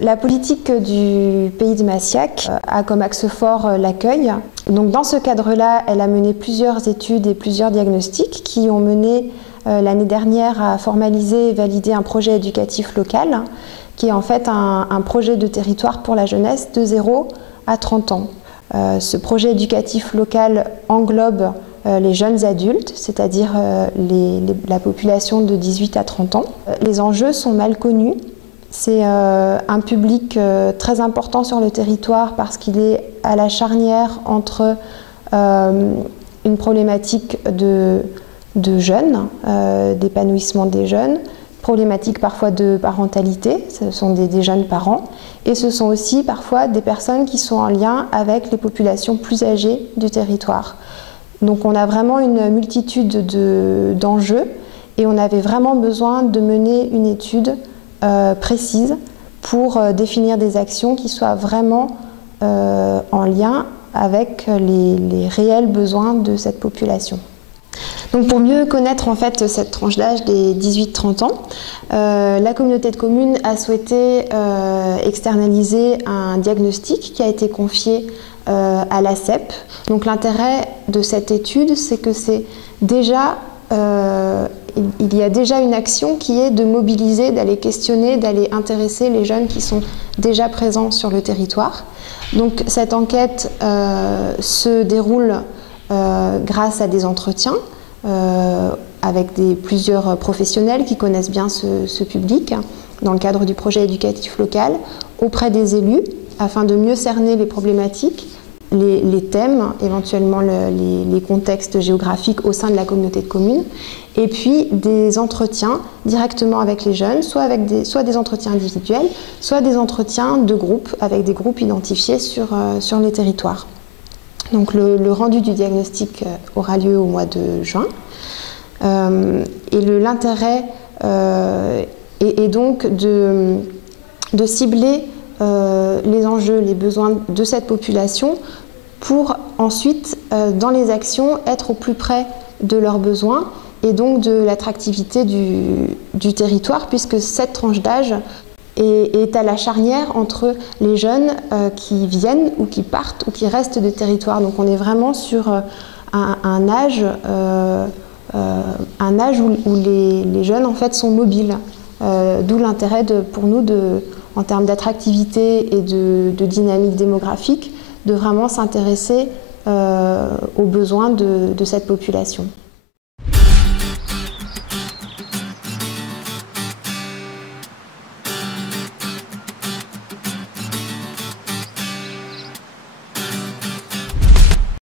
La politique du pays de Massiac a comme axe fort l'accueil. Donc dans ce cadre-là, elle a mené plusieurs études et plusieurs diagnostics qui ont mené l'année dernière à formaliser et valider un projet éducatif local qui est en fait un projet de territoire pour la jeunesse de 0 à 30 ans. Ce projet éducatif local englobe les jeunes adultes, c'est-à-dire la population de 18 à 30 ans. Les enjeux sont mal connus. C'est un public très important sur le territoire parce qu'il est à la charnière entre une problématique de jeunes, d'épanouissement des jeunes, problématique parfois de parentalité, ce sont des jeunes parents, et ce sont aussi parfois des personnes qui sont en lien avec les populations plus âgées du territoire. Donc on a vraiment une multitude d'enjeux et on avait vraiment besoin de mener une étude précise pour définir des actions qui soient vraiment en lien avec les réels besoins de cette population. Donc pour mieux connaître en fait cette tranche d'âge des 18-30 ans, la communauté de communes a souhaité externaliser un diagnostic qui a été confié à l'ACEP. Donc l'intérêt de cette étude, c'est que c'est déjà il y a déjà une action qui est de mobiliser, d'aller questionner, d'aller intéresser les jeunes qui sont déjà présents sur le territoire. Donc cette enquête se déroule grâce à des entretiens avec plusieurs professionnels qui connaissent bien ce public dans le cadre du projet éducatif local, auprès des élus, afin de mieux cerner les problématiques, les thèmes, éventuellement les contextes géographiques au sein de la communauté de communes, et puis des entretiens directement avec les jeunes, soit des entretiens individuels, soit des entretiens de groupe, avec des groupes identifiés sur les territoires. Donc le rendu du diagnostic aura lieu au mois de juin, et l'intérêt est donc de cibler les enjeux, les besoins de cette population pour ensuite, dans les actions, être au plus près de leurs besoins et donc de l'attractivité du territoire, puisque cette tranche d'âge est à la charnière entre les jeunes qui viennent ou qui partent ou qui restent du territoire. Donc on est vraiment sur un âge où les jeunes en fait sont mobiles, d'où l'intérêt pour nous en termes d'attractivité et de dynamique démographique, de vraiment s'intéresser aux besoins de cette population.